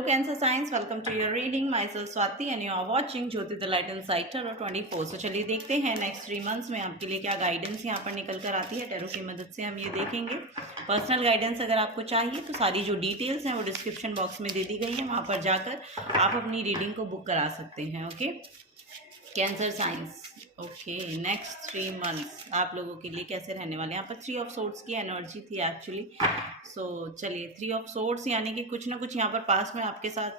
Hello Cancer Signs, welcome to your reading. Myself Swati and you are watching Jyoti the Light Insight Tarot 24. So चलिए देखते हैं next 3 months में आपके लिए क्या गाइडेंस यहाँ पर निकल कर आती है। टैरो की मदद से हम ये देखेंगे। पर्सनल गाइडेंस अगर आपको चाहिए तो सारी जो डिटेल्स हैं वो डिस्क्रिप्शन बॉक्स में दे दी गई हैं, वहाँ पर जाकर आप अपनी रीडिंग को बुक करा सकते हैं। Okay cancer science, okay next 3 months आप लोगों के लिए कैसे रहने वाले हैं। यहाँ पर 3 ऑफ सोर्ड्स की एनर्जी थी एक्चुअली। सो चलिए 3 ऑफ सोर्ड्स यानी कि कुछ ना कुछ यहाँ पर पास में आपके साथ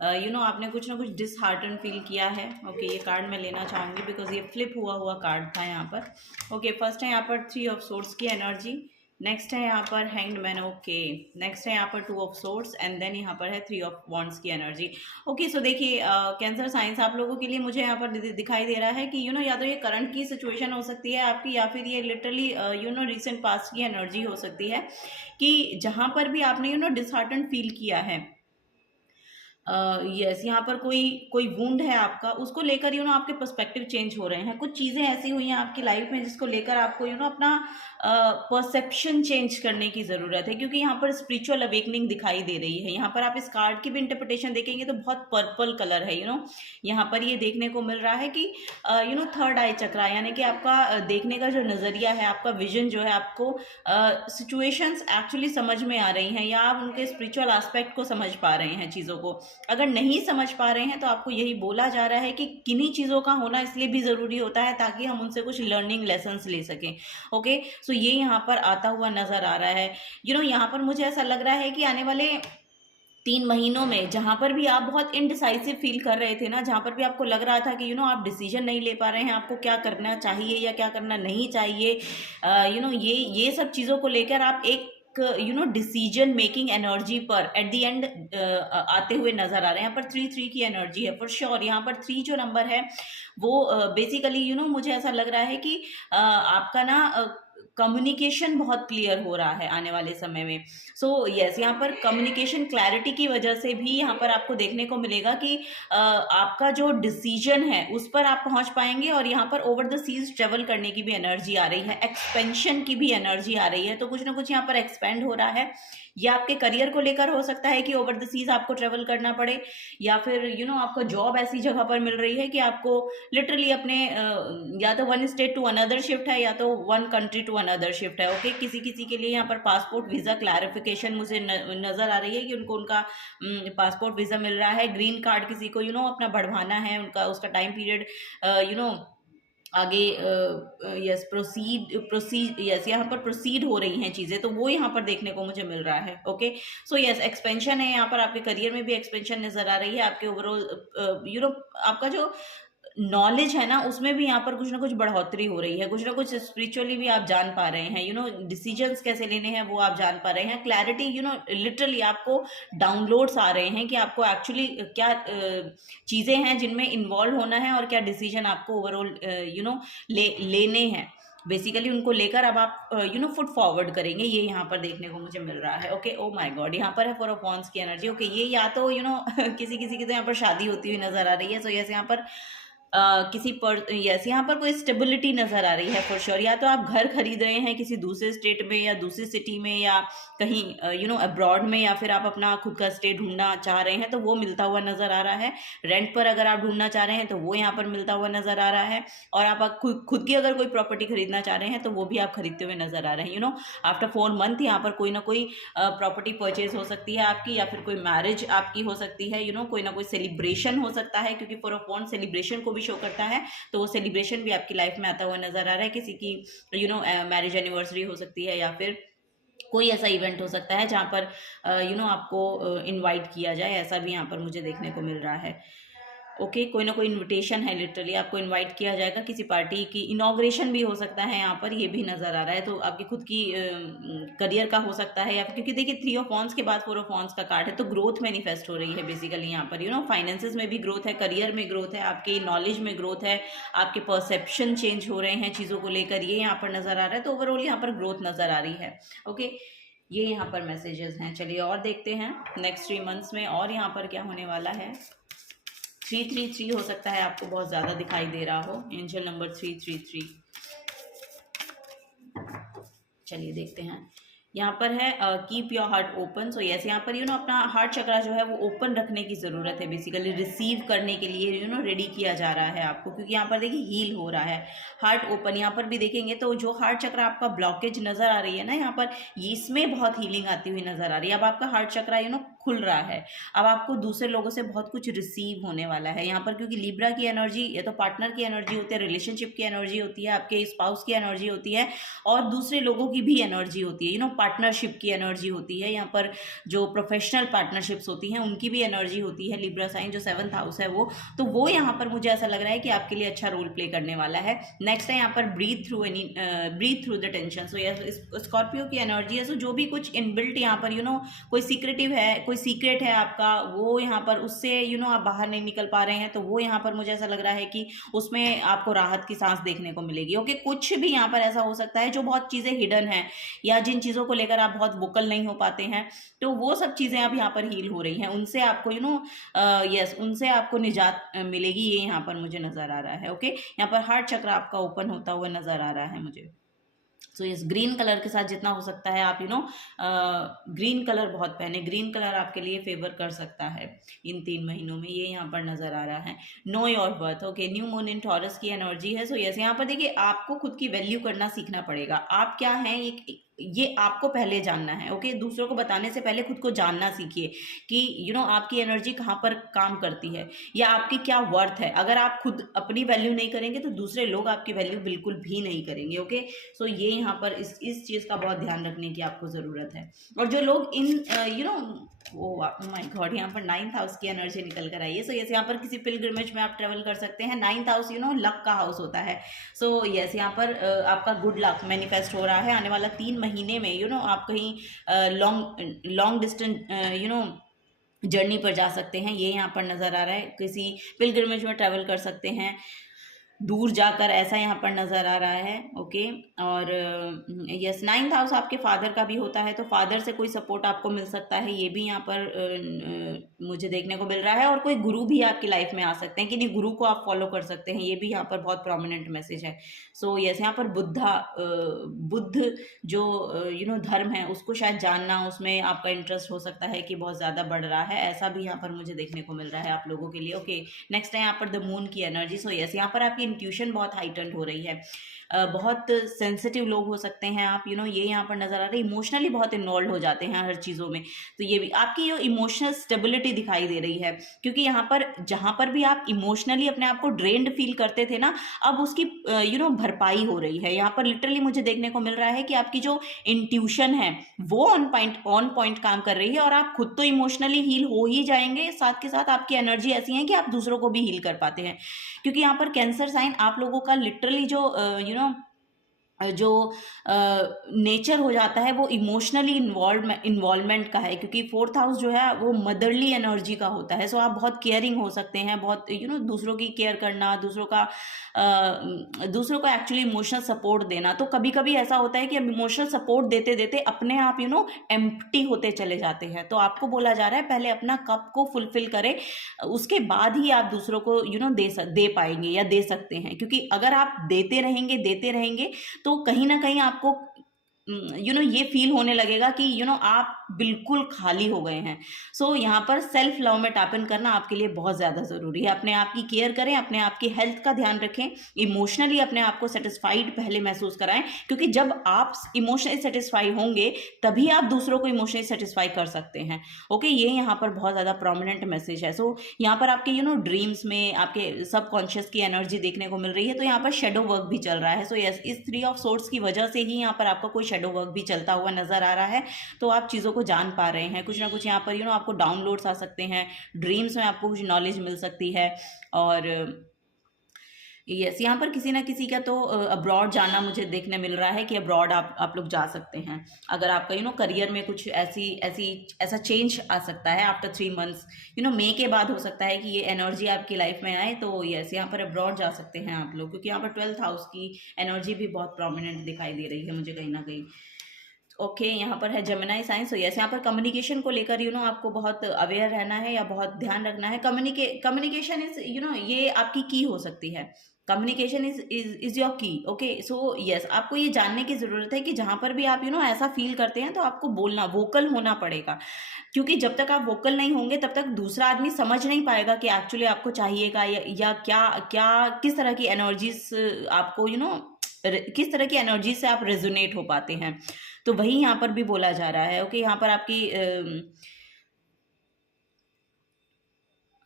आपने कुछ ना कुछ डिसहार्टन फील किया है। ओके ये कार्ड मैं लेना चाहूँगी बिकॉज ये फ्लिप हुआ कार्ड था यहाँ पर। ओके फर्स्ट है यहाँ पर 3 ऑफ सोर्ड्स की एनर्जी, नेक्स्ट है यहाँ पर हैंग्ड मैन। ओके नेक्स्ट है यहाँ पर 2 ऑफ सोर्ड्स एंड देन यहाँ पर है 3 ऑफ वॉन्ड्स की एनर्जी। ओके सो देखिए कैंसर साइंस आप लोगों के लिए मुझे यहाँ पर दिखाई दे रहा है कि या तो ये करंट की सिचुएशन हो सकती है आपकी, या फिर ये लिटरली रिसेंट पास्ट की एनर्जी हो सकती है कि जहाँ पर भी आपने डिसहार्टन फील किया है। यस यहाँ पर कोई वुंड है आपका, उसको लेकर आपके पर्सपेक्टिव चेंज हो रहे हैं। कुछ चीज़ें ऐसी हुई हैं आपकी लाइफ में जिसको लेकर आपको अपना परसेप्शन चेंज करने की ज़रूरत है, क्योंकि यहाँ पर स्पिरिचुअल अवेकनिंग दिखाई दे रही है। यहाँ पर आप इस कार्ड की भी इंटरप्रिटेशन देखेंगे तो बहुत पर्पल कलर है। यहाँ पर ये देखने को मिल रहा है कि थर्ड आई चक्रा यानी कि आपका देखने का जो नज़रिया है, आपका विजन जो है, आपको सिचुएशंस एक्चुअली समझ में आ रही हैं, या आप उनके स्पिरिचुअल एस्पेक्ट को समझ पा रहे हैं चीज़ों को। अगर नहीं समझ पा रहे हैं तो आपको यही बोला जा रहा है कि किन्हीं चीज़ों का होना इसलिए भी ज़रूरी होता है ताकि हम उनसे कुछ लर्निंग लेसन्स ले सकें। ओके सो ये यहाँ पर आता हुआ नज़र आ रहा है। यहाँ पर मुझे ऐसा लग रहा है कि आने वाले 3 महीनों में जहाँ पर भी आप बहुत इनडिसाइसिव फील कर रहे थे ना, जहाँ पर भी आपको लग रहा था कि आप डिसीजन नहीं ले पा रहे हैं, आपको क्या करना चाहिए या क्या करना नहीं चाहिए, ये सब चीज़ों को लेकर आप एक डिसीजन मेकिंग एनर्जी पर एट द एंड आते हुए नजर आ रहे हैं। यहाँ पर 3 की एनर्जी है फॉर श्योर। यहाँ पर 3 जो नंबर है वो बेसिकली मुझे ऐसा लग रहा है कि आपका ना कम्युनिकेशन बहुत क्लियर हो रहा है आने वाले समय में। सो यस यहाँ पर कम्युनिकेशन क्लैरिटी की वजह से भी यहाँ पर आपको देखने को मिलेगा कि आपका जो डिसीजन है उस पर आप पहुंच पाएंगे। और यहाँ पर ओवर द सीज ट्रेवल करने की भी एनर्जी आ रही है, एक्सपेंशन की भी एनर्जी आ रही है। तो कुछ ना कुछ यहाँ पर एक्सपेंड हो रहा है। या आपके करियर को लेकर हो सकता है कि ओवर द सीज आपको ट्रेवल करना पड़े, या फिर आपको जॉब ऐसी जगह पर मिल रही है कि आपको लिटरली अपने या तो 1 स्टेट टू अनदर शिफ्ट है या तो 1 कंट्री टू अनदर शिफ्ट है। ओके किसी के लिए यहाँ पर पासपोर्ट वीज़ा क्लैरिफिकेशन मुझे नज़र आ रही है कि उनका पासपोर्ट वीज़ा मिल रहा है। ग्रीन कार्ड किसी को अपना बढ़वाना है, उसका टाइम पीरियड आगे यस प्रोसीड यस यहाँ पर प्रोसीड हो रही हैं चीज़ें, तो वो यहाँ पर देखने को मुझे मिल रहा है। ओके सो यस एक्सपेंशन है यहाँ पर, आपके करियर में भी एक्सपेंशन नज़र आ रही है। आपके ओवरऑल आपका जो नॉलेज है ना उसमें भी यहाँ पर कुछ ना कुछ बढ़ोतरी हो रही है, कुछ ना कुछ स्पिरिचुअली भी आप जान पा रहे हैं। डिसीजंस कैसे लेने हैं वो आप जान पा रहे हैं। क्लैरिटी लिटरली आपको डाउनलोड्स आ रहे हैं कि आपको एक्चुअली क्या चीज़ें हैं जिनमें इन्वॉल्व होना है और क्या डिसीजन आपको ओवरऑल लेने हैं। बेसिकली उनको लेकर अब आप फुट फॉरवर्ड करेंगे, ये यहाँ पर देखने को मुझे मिल रहा है। ओके ओ माय गॉड यहाँ पर है 4 ऑफ वॉन्ड्स की एनर्जी। ओके ये या तो किसी की तो यहाँ पर शादी होती हुई नजर आ रही है। सो यस यहाँ पर यहाँ पर कोई स्टेबिलिटी नज़र आ रही है फॉर श्योर। या तो आप घर खरीद रहे हैं किसी दूसरे स्टेट में या दूसरी सिटी में या कहीं अब्रॉड में, या फिर आप अपना खुद का स्टे ढूंढना चाह रहे हैं तो वो मिलता हुआ नज़र आ रहा है। रेंट पर अगर आप ढूंढना चाह रहे हैं तो वो यहाँ पर मिलता हुआ नज़र आ रहा है। और आप खुद की अगर कोई प्रॉपर्टी खरीदना चाह रहे हैं तो वो भी आप खरीदते हुए नज़र आ रहे हैं। आफ्टर 4 मंथ यहाँ पर कोई ना कोई प्रॉपर्टी परचेज हो सकती है आपकी, या फिर कोई मैरिज आपकी हो सकती है। कोई ना कोई सेलिब्रेशन हो सकता है, क्योंकि 4 ऑफ वॉन्ड्स सेलिब्रेशन को भी शो करता है। तो वो सेलिब्रेशन भी आपकी लाइफ में आता हुआ नजर आ रहा है। किसी की मैरिज एनिवर्सरी हो सकती है, या फिर कोई ऐसा इवेंट हो सकता है जहाँ पर आपको इनवाइट किया जाए, ऐसा भी यहाँ पर मुझे देखने को मिल रहा है। ओके कोई ना कोई इनविटेशन है, लिटरली आपको इनवाइट किया जाएगा किसी पार्टी की, इनॉग्रेशन भी हो सकता है यहाँ पर, ये भी नज़र आ रहा है। तो आपकी खुद की करियर का हो सकता है, या फिर क्योंकि देखिए 3 ऑफ वॉन्ड्स के बाद 4 ऑफ वॉन्ड्स का कार्ड है, तो ग्रोथ मैनिफेस्ट हो रही है बेसिकली यहाँ पर। फाइनेंसेस में भी ग्रोथ है, करियर में ग्रोथ है, आपके नॉलेज में ग्रोथ है, आपके परसेप्शन चेंज हो रहे हैं चीज़ों को लेकर, ये यहाँ पर नज़र आ रहा है। तो ओवरऑल यहाँ पर ग्रोथ नज़र आ रही है। ओके ये यहाँ पर मैसेजेस हैं। चलिए और देखते हैं नेक्स्ट 3 मंथ्स में और यहाँ पर क्या होने वाला है। 333 हो सकता है आपको बहुत ज़्यादा दिखाई दे रहा हो, एंजल नंबर 333। चलिए देखते हैं यहाँ पर है keep your heart open. So yes, यहाँ पर अपना हार्ट चक्रा जो है वो ओपन रखने की ज़रूरत है, बेसिकली रिसीव करने के लिए रेडी किया जा रहा है आपको, क्योंकि यहाँ पर देखिए हील हो रहा है। हार्ट ओपन यहाँ पर भी देखेंगे तो जो हार्ट चक्रा आपका ब्लॉकेज नज़र आ रही है ना यहाँ पर, इसमें बहुत हीलिंग आती हुई नज़र आ रही है। अब आपका हार्ट चक्रा खुल रहा है। अब आपको दूसरे लोगों से बहुत कुछ रिसीव होने वाला है यहाँ पर, क्योंकि लिब्रा की एनर्जी या तो पार्टनर की एनर्जी होती है, रिलेशनशिप की एनर्जी होती है, आपके स्पाउस की एनर्जी होती है, और दूसरे लोगों की भी एनर्जी होती है, पार्टनरशिप की एनर्जी होती है। यहाँ पर जो प्रोफेशनल पार्टनरशिप्स होती हैं उनकी भी एनर्जी होती है। लिब्रा साइन जो 7th हाउस है वो यहाँ पर मुझे ऐसा लग रहा है कि आपके लिए अच्छा रोल प्ले करने वाला है। नेक्स्ट है यहाँ पर ब्रीथ थ्रू द टेंशन। सो यह स्कॉर्पियो की एनर्जी है। सो जो भी कुछ इनबिल्ट यहाँ पर कोई सीक्रेटिव है, कोई सीक्रेट है आपका, वो यहाँ पर उससे आप बाहर नहीं निकल पा रहे हैं, तो वो यहाँ पर मुझे ऐसा लग रहा है कि उसमें आपको राहत की सांस देखने को मिलेगी। ओके, कुछ भी यहाँ पर ऐसा हो सकता है जो बहुत चीज़ें हिडन है या जिन चीज़ों को लेकर आप बहुत वोकल नहीं हो पाते हैं, तो वो सब चीज़ें अब यहाँ पर हील हो रही हैं, उनसे आपको यस उनसे आपको निजात मिलेगी, ये यहाँ पर मुझे नज़र आ रहा है। ओके, यहाँ पर हार्ट चक्र आपका ओपन होता हुआ नज़र आ रहा है मुझे। सो इस ग्रीन कलर के साथ जितना हो सकता है आप ग्रीन कलर बहुत पहने। ग्रीन कलर आपके लिए फेवर कर सकता है इन 3 महीनों में, ये यहाँ पर नज़र आ रहा है। Know your worth. Okay, new moon in taurus की एनर्जी है। सो यस, यहाँ पर देखिए आपको खुद की वैल्यू करना सीखना पड़ेगा। आप क्या हैं ये आपको पहले जानना है। ओके, दूसरों को बताने से पहले खुद को जानना सीखिए कि आपकी एनर्जी कहाँ पर काम करती है या आपकी क्या वर्थ है। अगर आप खुद अपनी वैल्यू नहीं करेंगे तो दूसरे लोग आपकी वैल्यू बिल्कुल भी नहीं करेंगे। ओके, सो ये यहाँ पर इस चीज़ का बहुत ध्यान रखने की आपको ज़रूरत है। और जो लोग इन ओ माय गॉड, यहाँ पर 9th हाउस की एनर्जी निकल कर आई है। सो यस, यहाँ पर किसी पिलग्रिमेज में आप ट्रेवल कर सकते हैं। 9th हाउस लक का हाउस होता है। सो यस, यहाँ पर आपका गुड लक मैनिफेस्ट हो रहा है आने वाला 3 महीने में। आप कहीं लॉन्ग डिस्टेंस जर्नी पर जा सकते हैं, ये यहाँ पर नज़र आ रहा है। किसी पिलग्रिमेज में ट्रैवल कर सकते हैं दूर जाकर, ऐसा यहाँ पर नज़र आ रहा है। ओके, और यस 9th हाउस आपके फादर का भी होता है, तो फादर से कोई सपोर्ट आपको मिल सकता है, ये भी यहाँ पर मुझे देखने को मिल रहा है। और कोई गुरु भी आपकी लाइफ में आ सकते हैं कि नहीं, गुरु को आप फॉलो कर सकते हैं, ये भी यहाँ पर बहुत प्रोमिनेंट मैसेज है। सो यस, यहाँ पर बुद्ध जो धर्म है उसको शायद जानना, उसमें आपका इंटरेस्ट हो सकता है कि बहुत ज़्यादा बढ़ रहा है, ऐसा भी यहाँ पर मुझे देखने को मिल रहा है आप लोगों के लिए। ओके, नेक्स्ट है यहाँ पर द मून की एनर्जी। सो यस, यहाँ पर आपकी इंट्यूशन बहुत हाइटेंड हो रही है। बहुत सेंसिटिव लोग हो सकते हैं आप, ये यहाँ पर नज़र आ रहा है। इमोशनली बहुत इन्वॉल्व हो जाते हैं हर चीज़ों में, तो ये भी आपकी जो इमोशनल स्टेबिलिटी दिखाई दे रही है, क्योंकि यहाँ पर जहाँ पर भी आप इमोशनली अपने आप को ड्रेन्ड फील करते थे ना, अब उसकी भरपाई हो रही है। यहाँ पर लिटरली मुझे देखने को मिल रहा है कि आपकी जो इंट्यूशन है वो ऑन पॉइंट काम कर रही है, और आप खुद तो इमोशनली हील हो ही जाएंगे, साथ के साथ आपकी एनर्जी ऐसी है कि आप दूसरों को भी हील कर पाते हैं। क्योंकि यहाँ पर कैंसर साइन आप लोगों का लिटरली जो नेचर हो जाता है वो इमोशनली इन्वॉल्वमेंट का है, क्योंकि 4th हाउस जो है वो मदरली एनर्जी का होता है। सो आप बहुत केयरिंग हो सकते हैं, बहुत दूसरों की केयर करना, दूसरों को एक्चुअली इमोशनल सपोर्ट देना। तो कभी कभी ऐसा होता है कि हम इमोशनल सपोर्ट देते देते अपने आप एम्प्टी होते चले जाते हैं। तो आपको बोला जा रहा है पहले अपना कप को फुलफिल करें, उसके बाद ही आप दूसरों को दे पाएंगे या दे सकते हैं। क्योंकि अगर आप देते रहेंगे तो कहीं ना कहीं आपको ये फील होने लगेगा कि आप बिल्कुल खाली हो गए हैं। सो यहाँ पर सेल्फ लव में टैप इन करना आपके लिए बहुत ज़्यादा ज़रूरी है। अपने आप की केयर करें, अपने आप की हेल्थ का ध्यान रखें, इमोशनली अपने आप को सेटिस्फाइड पहले महसूस कराएं, क्योंकि जब आप इमोशनली सेटिस्फाई होंगे तभी आप दूसरों को इमोशनली सेटिस्फाई कर सकते हैं। ओके, ये यहाँ पर बहुत ज़्यादा प्रोमिनेंट मैसेज है। सो यहाँ पर आपके ड्रीम्स में आपके सबकॉन्शियस की एनर्जी देखने को मिल रही है, तो यहाँ पर शेडो वर्क भी चल रहा है। सो यस, इस 3 ऑफ सोर्ड्स की वजह से ही यहाँ पर आपका कोई शेडो वर्क भी चलता हुआ नजर आ रहा है। तो आप चीज़ों को जान पा रहे हैं, कुछ ना कुछ यहाँ पर आपको डाउनलोड्स आ सकते हैं, ड्रीम्स में आपको कुछ नॉलेज मिल सकती है। और यस, यहाँ पर किसी ना किसी का तो अब्रॉड जाना मुझे देखने मिल रहा है कि अब्रॉड आप लोग जा सकते हैं। अगर आपका करियर में कुछ ऐसा चेंज आ सकता है आफ्टर 3 मंथ्स, मई के बाद हो सकता है कि ये एनर्जी आपकी लाइफ में आए। तो यस, यहाँ पर अब्रॉड जा सकते हैं आप लोग, क्योंकि यहाँ पर 12th हाउस की एनर्जी भी बहुत प्रोमिनेंट दिखाई दे रही है मुझे कहीं ना कहीं। ओके, यहाँ पर है जेमिनी साइन। सो यस, यहाँ पर कम्युनिकेशन को लेकर आपको बहुत अवेयर रहना है या बहुत ध्यान रखना है। कम्युनिकेशन इज ये आपकी की हो सकती है। कम्युनिकेशन इज योर की। ओके, सो यस, आपको ये जानने की ज़रूरत है कि जहाँ पर भी आप ऐसा फील करते हैं तो आपको बोलना, वोकल होना पड़ेगा। क्योंकि जब तक आप वोकल नहीं होंगे तब तक दूसरा आदमी समझ नहीं पाएगा कि एक्चुअली आपको चाहिएगा या क्या क्या, किस तरह की एनर्जीज आपको किस तरह की एनर्जी से आप रेजोनेट हो पाते हैं। तो वही यहाँ पर भी बोला जा रहा है। ओके, यहाँ पर आपकी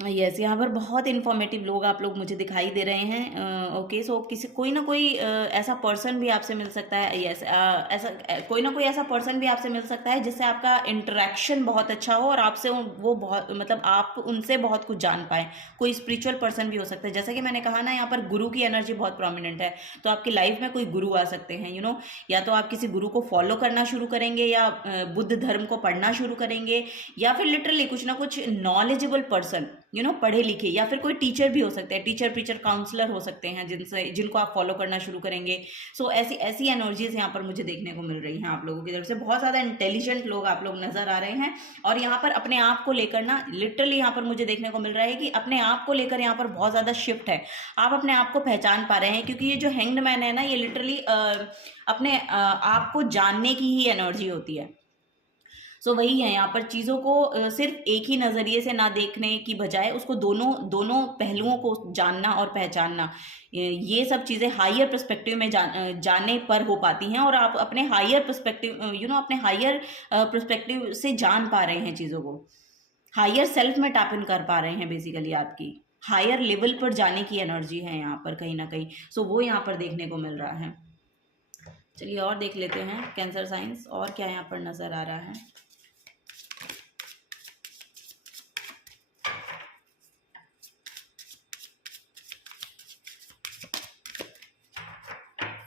यस, यहाँ पर बहुत इन्फॉर्मेटिव लोग आप लोग मुझे दिखाई दे रहे हैं। ओके, सो किसी कोई ना कोई ऐसा पर्सन भी आपसे मिल सकता है। यस, ऐसा कोई ना कोई ऐसा पर्सन भी आपसे मिल सकता है जिससे आपका इंटरेक्शन बहुत अच्छा हो और आपसे वो बहुत, मतलब आप उनसे बहुत कुछ जान पाए। कोई स्पिरिचुअल पर्सन भी हो सकता है, जैसा कि मैंने कहा ना, यहाँ पर गुरु की एनर्जी बहुत प्रोमिनेंट है। तो आपकी लाइफ में कोई गुरु आ सकते हैं, या तो आप किसी गुरु को फॉलो करना शुरू करेंगे, या बुद्ध धर्म को पढ़ना शुरू करेंगे, या फिर लिटरली कुछ ना कुछ नॉलेजेबल पर्सन, पढ़े लिखे, या फिर कोई टीचर भी हो सकते हैं, टीचर प्रीचर काउंसलर हो सकते हैं जिनको आप फॉलो करना शुरू करेंगे। सो ऐसी ऐसी एनर्जीज यहाँ पर मुझे देखने को मिल रही हैं आप लोगों की तरफ से। बहुत ज़्यादा इंटेलिजेंट लोग आप लोग नजर आ रहे हैं। और यहाँ पर अपने आप को लेकर ना, लिटरली यहाँ पर मुझे देखने को मिल रहा है कि अपने आप को लेकर यहाँ पर बहुत ज़्यादा शिफ्ट है। आप अपने आप को पहचान पा रहे हैं, क्योंकि ये जो हैंग्ड मैन है ना, ये लिटरली अपने आप को जानने की ही एनर्जी होती है। सो वही है, यहाँ पर चीज़ों को सिर्फ एक ही नज़रिए से ना देखने की बजाय उसको दोनों दोनों पहलुओं को जानना और पहचानना, ये सब चीज़ें हायर पर्सपेक्टिव में जाने पर हो पाती हैं। और आप अपने हायर पर्सपेक्टिव अपने हायर पर्सपेक्टिव से जान पा रहे हैं चीज़ों को, हायर सेल्फ में टैप इन कर पा रहे हैं। बेसिकली आपकी हायर लेवल पर जाने की एनर्जी है यहाँ पर कहीं ना कहीं। सो वो यहाँ पर देखने को मिल रहा है। चलिए और देख लेते हैं कैंसर साइंस और क्या यहाँ पर नज़र आ रहा है।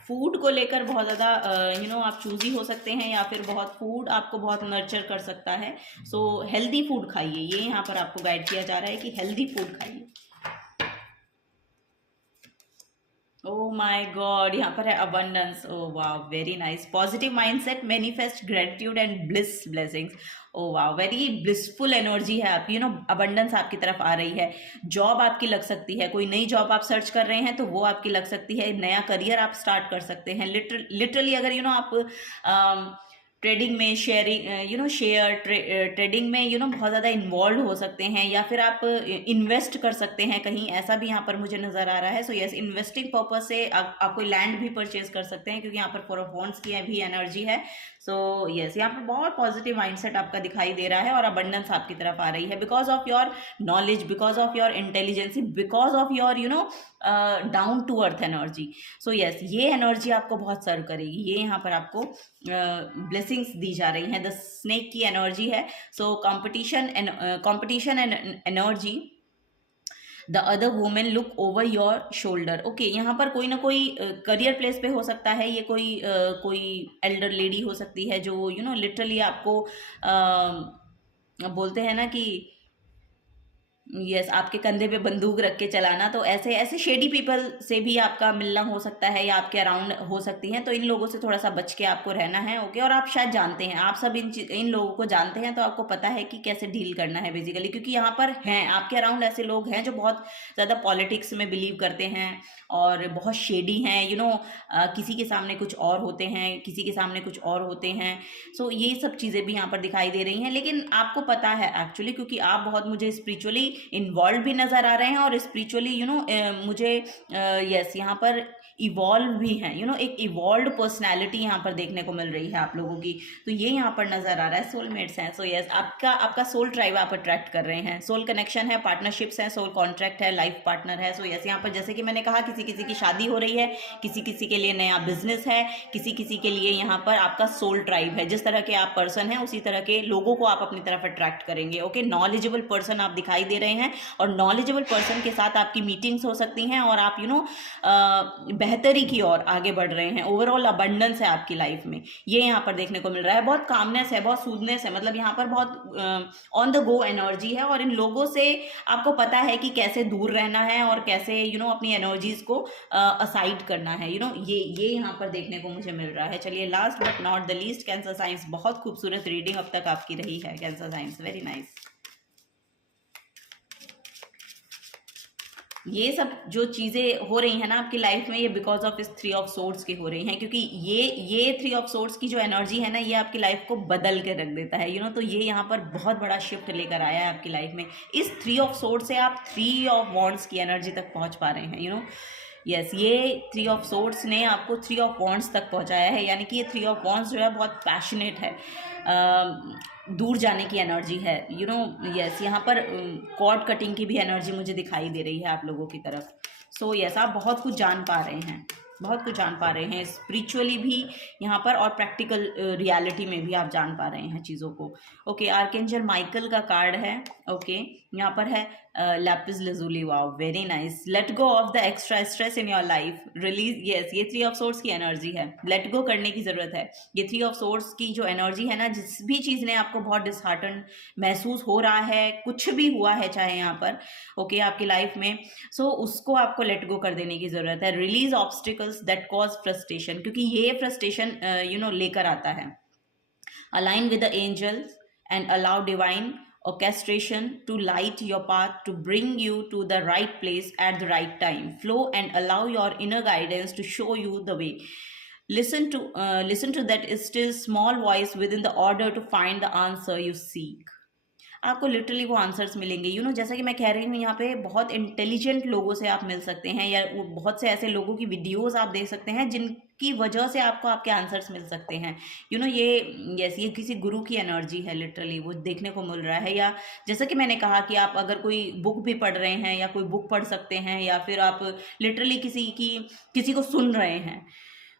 फूड को लेकर बहुत ज़्यादा आप चूजी हो सकते हैं, या फिर बहुत फूड आपको बहुत नर्चर कर सकता है। सो हेल्दी फूड खाइए, ये यहाँ पर आपको गाइड किया जा रहा है कि हेल्दी फूड खाइए। ओह माय गॉड, यहाँ पर है अबंडेंस। ओह वाह, very nice. Positive mindset, manifest gratitude and bliss blessings. Oh वाह, वेरी ब्लिसफुल एनर्जी है आपकी। अबंडेंस आपकी तरफ आ रही है। जॉब आपकी लग सकती है, कोई नई जॉब आप सर्च कर रहे हैं तो वो आपकी लग सकती है। नया करियर आप स्टार्ट कर सकते हैं। लिटरली अगर आप ट्रेडिंग में शेयरिंग शेयर ट्रेडिंग में बहुत ज़्यादा इन्वॉल्व हो सकते हैं, या फिर आप इन्वेस्ट कर सकते हैं कहीं, ऐसा भी यहाँ पर मुझे नज़र आ रहा है। सो यस, इन्वेस्टिंग पर्पज से आप कोई लैंड भी परचेज कर सकते हैं, क्योंकि यहाँ पर 4 ऑफ वॉन्ड्स की भी एनर्जी है। सो यस, यहाँ पर बहुत पॉजिटिव माइंडसेट आपका दिखाई दे रहा है और अबंडेंस आपकी तरफ आ रही है, because of your knowledge, because of your intelligency, because of your down to earth energy. So yes, ये एनर्जी आपको बहुत सर्व करेगी। ये यहाँ पर आपको ब्लेसिंग्स दी जा रही हैं। द स्नेक की एनर्जी है। So competition and energy, the other women look over your shoulder. Okay, यहाँ पर कोई ना कोई करियर प्लेस पे हो सकता है। ये कोई एल्डर लेडी हो सकती है जो लिटरली आपको बोलते हैं ना कि यस, आपके कंधे पे बंदूक रख के चलाना। तो ऐसे ऐसे शेडी पीपल से भी आपका मिलना हो सकता है, या आपके अराउंड हो सकती हैं। तो इन लोगों से थोड़ा सा बच के आपको रहना है। ओके, और आप शायद जानते हैं, आप सब इन लोगों को जानते हैं, तो आपको पता है कि कैसे डील करना है बेसिकली। क्योंकि यहाँ पर हैं आपके अराउंड ऐसे लोग हैं जो बहुत ज़्यादा पॉलिटिक्स में बिलीव करते हैं और बहुत शेडी हैं। किसी के सामने कुछ और होते हैं, किसी के सामने कुछ और होते हैं। सो ये सब चीज़ें भी यहाँ पर दिखाई दे रही हैं। लेकिन आपको पता है एक्चुअली, क्योंकि आप बहुत मुझे स्पिरिचुअली इन्वॉल्व भी नज़र आ रहे हैं और स्पिरिचुअली मुझे यस यहाँ पर इवॉल्व भी हैं। एक इवॉल्व पर्सनैलिटी यहाँ पर देखने को मिल रही है आप लोगों की। तो ये यहाँ पर नज़र आ रहा है। सोलमेट्स हैं। सो यस, आपका सोल ट्राइब आप अट्रैक्ट कर रहे हैं। सोल कनेक्शन है, पार्टनरशिप्स हैं, सोल कॉन्ट्रैक्ट है, लाइफ पार्टनर है। सो यस, यहाँ पर जैसे कि मैंने कहा, किसी किसी की शादी हो रही है, किसी किसी के लिए नया बिजनेस है, किसी किसी के लिए यहाँ पर आपका सोल ट्राइब है। जिस तरह के आप पर्सन हैं उसी तरह के लोगों को आप अपनी तरफ अट्रैक्ट करेंगे। ओके, नॉलेजेबल पर्सन आप दिखाई दे रहे हैं और नॉलेजेबल पर्सन के साथ आपकी मीटिंग्स हो सकती हैं और आप बेहतरी की ओर आगे बढ़ रहे हैं। ओवरऑल अबंडेंस है आपकी लाइफ में, ये यहाँ पर देखने को मिल रहा है। बहुत कामनेस है, बहुत सूदनेस है, मतलब यहाँ पर बहुत ऑन द गो एनर्जी है। और इन लोगों से आपको पता है कि कैसे दूर रहना है और कैसे अपनी एनर्जीज को असाइड करना है। ये यहाँ पर देखने को मुझे मिल रहा है। चलिए, last but not the least, cancer science. बहुत खूबसूरत रीडिंग अब तक आपकी रही है कैंसर साइंस, वेरी नाइस। ये सब जो चीज़ें हो रही हैं ना आपकी लाइफ में, ये बिकॉज ऑफ इस 3 ऑफ सोर्ड्स की हो रही हैं, क्योंकि ये 3 ऑफ सोर्ड्स की जो एनर्जी है ना, ये आपकी लाइफ को बदल के रख देता है, तो ये यहाँ पर बहुत बड़ा शिफ्ट लेकर आया है आपकी लाइफ में। इस 3 ऑफ सोर्ड से आप 3 ऑफ वॉन्ड्स की एनर्जी तक पहुँच पा रहे हैं, यस ये 3 ऑफ सोर्ड्स ने आपको 3 ऑफ वॉन्ड्स तक पहुंचाया है, यानी कि ये 3 ऑफ वॉन्ड्स जो है बहुत पैशनेट है, दूर जाने की एनर्जी है, यस यहाँ पर कॉर्ड कटिंग की भी एनर्जी मुझे दिखाई दे रही है आप लोगों की तरफ। सो यस आप बहुत कुछ जान पा रहे हैं, बहुत कुछ जान पा रहे हैं, स्पिरिचुअली भी यहाँ पर और प्रैक्टिकल रियलिटी में भी आप जान पा रहे हैं चीज़ों को। ओके आर्कएंजल माइकल का कार्ड है। ओके यहाँ पर है lapis lazuli, wow very nice. Let go of the extra stress in your life, release, yes ये 3 ऑफ सोर्ड्स की एनर्जी है, लेट गो करने की ज़रूरत है। ये 3 ऑफ सोर्ड्स की जो एनर्जी है ना, जिस भी चीज़ ने आपको बहुत डिसहार्टन महसूस हो रहा है, कुछ भी हुआ है चाहे यहाँ पर ओके आपकी लाइफ में, सो उसको आपको लेट गो कर देने की ज़रूरत है। Release obstacles that cause frustration, क्योंकि ये फ्रस्ट्रेशन लेकर आता है। Align with the angels and allow divine orchestration to light your path, to bring you to the right place at the right time. Flow and allow your inner guidance to show you the way. Listen to that still small voice within the order to find the answer you seek. आपको literally वो answers मिलेंगे, जैसा कि मैं कह रही हूँ, यहाँ पे बहुत इंटेलिजेंट लोगों से आप मिल सकते हैं, या बहुत से ऐसे लोगों की वीडियोस आप देख सकते हैं जिनकी वजह से आपको आपके आंसर्स मिल सकते हैं। ये किसी गुरु की एनर्जी है, लिटरली वो देखने को मिल रहा है। या जैसा कि मैंने कहा कि आप अगर कोई बुक भी पढ़ रहे हैं, या कोई बुक पढ़ सकते हैं, या फिर आप लिटरली किसी को सुन रहे हैं,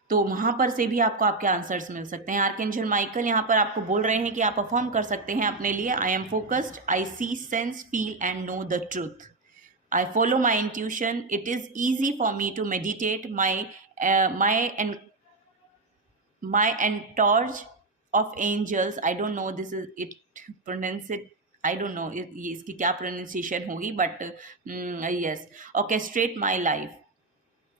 तो वहाँ पर से भी आपको आपके आंसर्स मिल सकते हैं। आर्कएंजल माइकल यहाँ पर आपको बोल रहे हैं कि आप अफर्म कर सकते हैं अपने लिए, I am focused, I see, sense, feel and know the truth, I follow my intuition, it is easy for me to meditate, my entourage of angels, I don't know this is it pronounce it, I don't know ये इसकी क्या pronunciation होगी, but yes, orchestrate my life,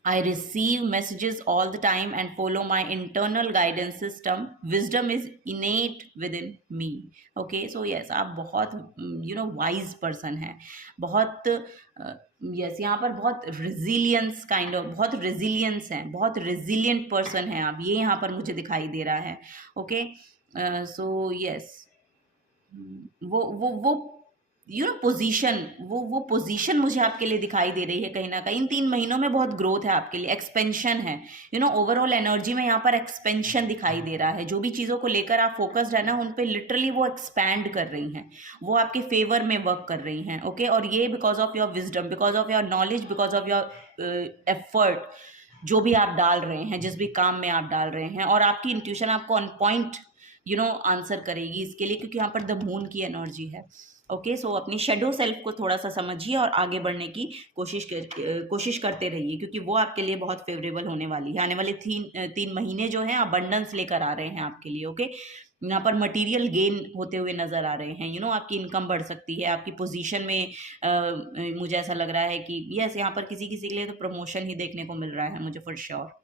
I receive messages all the time and follow my internal guidance system. Wisdom is innate within me. Okay, so yes, आप बहुत wise person हैं, बहुत yes यहाँ पर बहुत resilience बहुत resilience हैं, बहुत resilient person हैं आप, ये यहाँ पर मुझे दिखाई दे रहा है। Okay, so yes, वो पोजीशन, वो पोजीशन मुझे आपके लिए दिखाई दे रही है कहीं ना कहीं। इन 3 महीनों में बहुत ग्रोथ है आपके लिए, एक्सपेंशन है, ओवरऑल एनर्जी में यहाँ पर एक्सपेंशन दिखाई दे रहा है। जो भी चीज़ों को लेकर आप फोकस्ड है ना, उन पे लिटरली वो एक्सपैंड कर रही हैं, वो आपके फेवर में वर्क कर रही हैं। ओके और ये because of your wisdom, because of your knowledge, because of your effort, जो भी आप डाल रहे हैं, जिस भी काम में आप डाल रहे हैं, और आपकी इंट्यूशन आपको ऑन पॉइंट आंसर करेगी इसके लिए, क्योंकि यहाँ पर द मून की एनर्जी है। ओके सो अपनी शेडो सेल्फ को थोड़ा सा समझिए और आगे बढ़ने की कोशिश करते रहिए, क्योंकि वो आपके लिए बहुत फेवरेबल होने वाली है। आने वाले 3 महीने जो हैं अबंडेंस लेकर आ रहे हैं आपके लिए। ओके यहाँ पर मटेरियल गेन होते हुए नज़र आ रहे हैं, आपकी इनकम बढ़ सकती है, आपकी पोजीशन में मुझे ऐसा लग रहा है कि यस यहाँ पर किसी के लिए तो प्रमोशन ही देखने को मिल रहा है मुझे फॉर श्योर।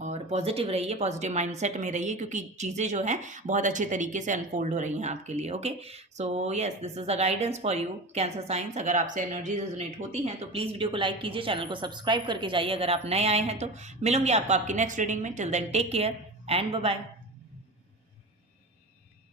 और पॉजिटिव रहिए, पॉजिटिव माइंडसेट में रहिए, क्योंकि चीज़ें जो हैं बहुत अच्छे तरीके से अनफोल्ड हो रही हैं आपके लिए। Okay so yes this is a guidance for you cancer science. अगर आपसे एनर्जी रेजोनेट होती हैं तो प्लीज़ वीडियो को लाइक कीजिए, चैनल को सब्सक्राइब करके जाइए अगर आप नए आए हैं तो। मिलूंगी आपको आपकी नेक्स्ट रीडिंग में। Till then take care and bye bye.